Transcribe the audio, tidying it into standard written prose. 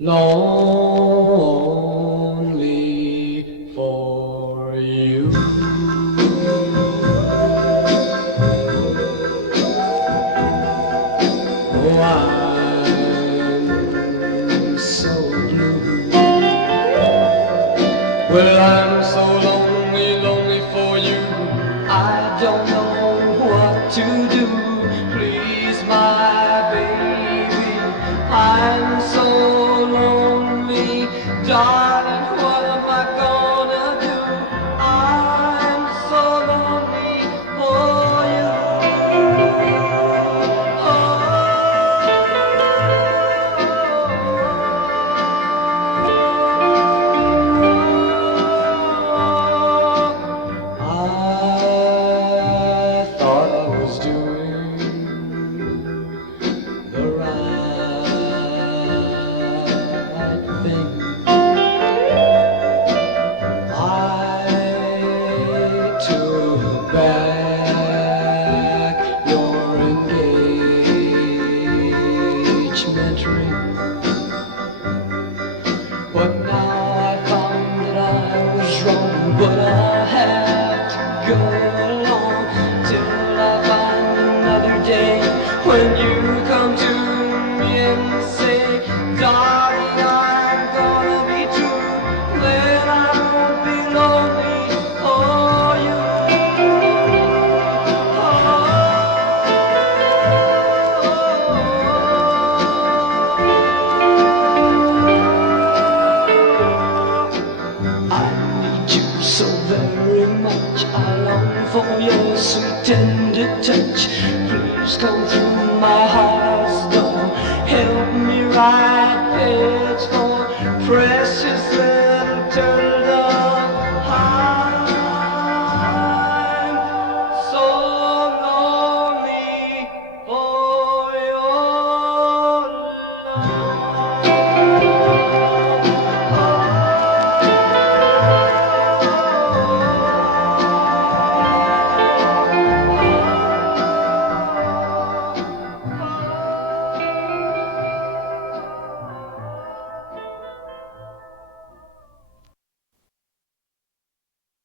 lonely for you. Oh, I'm so blue. Well, I'm so lonely, lonely for you. I don't know what to do. Please, my baby, I'm so lonely. Darling, what am I gonna do? I'm so lonely for you. I thought I was doing the right thing. I took back your engagement ring, but now I found that I was wrong. But I'll have to go along till I find another day when you come to me and say, darling, I'm gonna be true. Then I won't be lonely for you. I need you so very much. I long for your sweet tender touch. Please come through my heart's door. Help me right